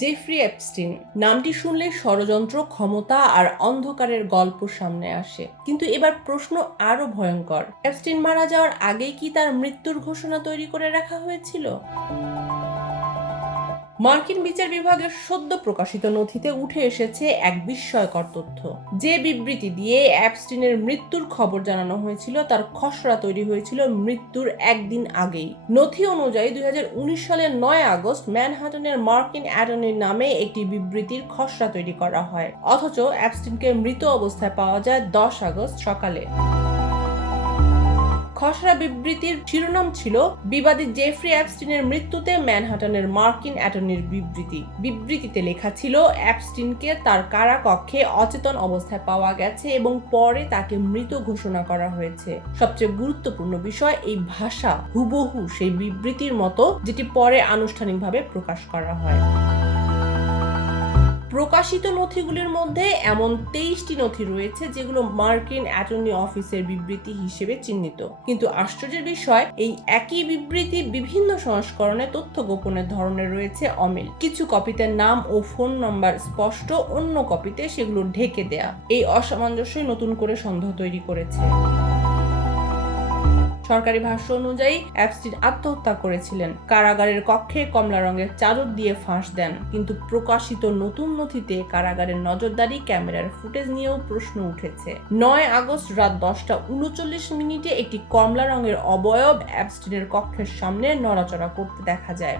Jeffrey Epstein নামটি শুনলে ষড়যন্ত্র, ক্ষমতা আর অন্ধকারের গল্প সামনে আসে। কিন্তু এবার প্রশ্ন আরো ভয়ঙ্কর। এপস্টিন মারা যাওয়ার আগেই কি তার মৃত্যুর ঘোষণা তৈরি করে রাখা হয়েছিল? মার্কিন বিচার বিভাগের সদ্য প্রকাশিত নথিতে উঠে এসেছে এক বিস্ময়কর তথ্য। যে বিবৃতি দিয়ে অ্যাপস্টিনের মৃত্যুর খবর জানানো হয়েছিল তার খসড়া তৈরি হয়েছিল মৃত্যুর একদিন আগেই। নথি অনুযায়ী 2019 সালের 9 আগস্ট ম্যানহাটনের মার্কিন অ্যাটর্নির নামে একটি বিবৃতির খসড়া তৈরি করা হয়, অথচ অ্যাপস্টিনকে মৃত অবস্থায় পাওয়া যায় 10 আগস্ট সকালে। খসড়া বিবৃতির শিরোনাম ছিল বিবাদী জেফ্রি অ্যাপস্টিনের মৃত্যুতে ম্যানহাটনের মার্কিন অ্যাটর্নির বিবৃতি। বিবৃতিতে লেখা ছিল অ্যাপস্টিনকে তার কারা কক্ষে অচেতন অবস্থায় পাওয়া গেছে এবং পরে তাকে মৃত ঘোষণা করা হয়েছে। সবচেয়ে গুরুত্বপূর্ণ বিষয়, এই ভাষা হুবহু সেই বিবৃতির মতো যেটি পরে আনুষ্ঠানিকভাবে প্রকাশ করা হয়। প্রকাশিত নথিগুলির মধ্যে এমন 23টি নথি রয়েছে যেগুলো মার্কিন অ্যাটর্নি অফিসের বিবৃতি হিসেবে চিহ্নিত। কিন্তু আশ্চর্যের বিষয়, এই একই বিবৃতি বিভিন্ন সংস্করণে তথ্য গোপনের ধরনের রয়েছে অমিল। কিছু কপিতে নাম ও ফোন নম্বর স্পষ্ট, অন্য কপিতে সেগুলো ঢেকে দেয়া। এই অসামঞ্জস্যই নতুন করে সন্দেহ তৈরি করেছে। সরকারি ভাষ্য অনুযায়ী অ্যাপস্টিন আত্মহত্যা করেছিলেন, কারাগারের কক্ষে কমলা রঙের চাদর দিয়ে ফাঁস দেন। কিন্তু প্রকাশিত নতুন নথিতে কারাগারের নজরদারি ক্যামেরার ফুটেজ নিয়েও প্রশ্ন উঠেছে। 9 আগস্ট রাত 10টা 39 একটি কমলা রঙের অবয়ব অ্যাপস্টিনের কক্ষের সামনে নড়াচড়া করতে দেখা যায়।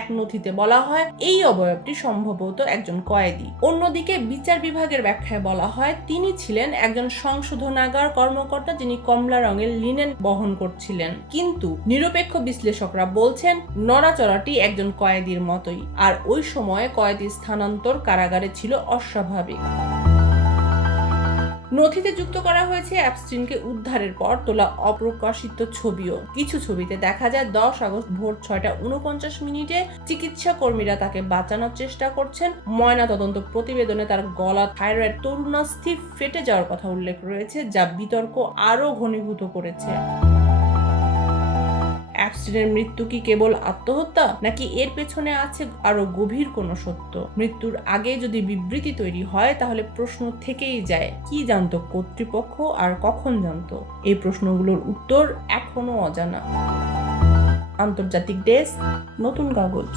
এক নথিতে বলা হয় এই অবয়বটি সম্ভবত একজন কয়েদি। অন্যদিকে বিচার বিভাগের ব্যাখ্যায় বলা হয় তিনি ছিলেন একজন সংশোধনাগার কর্মকর্তা যিনি কমলা রঙের লিনেন বহন করছিলেন। কিন্তু নিরপেক্ষ বিশ্লেষকরা বলছেন নড়াচড়াটি একজন কয়েদির মতোই, আর ওই সময়ে কয়েদির স্থানান্তর কারাগারে ছিল অস্বাভাবিক। নথিতে যুক্ত করা হয়েছে অ্যাপস্টিনকে উদ্ধারের পর তোলা অপ্রকাশিত ছবিও। কিছু ছবিতে দেখা যায় 10 আগস্ট ভোর 6টা 49 চিকিৎসা কর্মীরা তাকে বাঁচানোর চেষ্টা করছেন। ময়নাতদন্ত প্রতিবেদনে তার গলা, থাইরয়েড, তরুণাস্থি ফেটে যাওয়ার কথা উল্লেখ রয়েছে, যা বিতর্ক আরো ঘনীভূত করেছে। অ্যাপস্টিনের মৃত্যু কি কেবল আত্মহত্যা, নাকি এর পেছনে আছে আরো গভীর কোনো সত্য? মৃত্যুর আগে যদি বিবৃতি তৈরি হয় তাহলে প্রশ্ন থেকেই যায়, কি জানতো কর্তৃপক্ষ আর কখন জানতো? এই প্রশ্নগুলোর উত্তর এখনো অজানা। আন্তর্জাতিক ডেস্ক, নতুন কাগজ।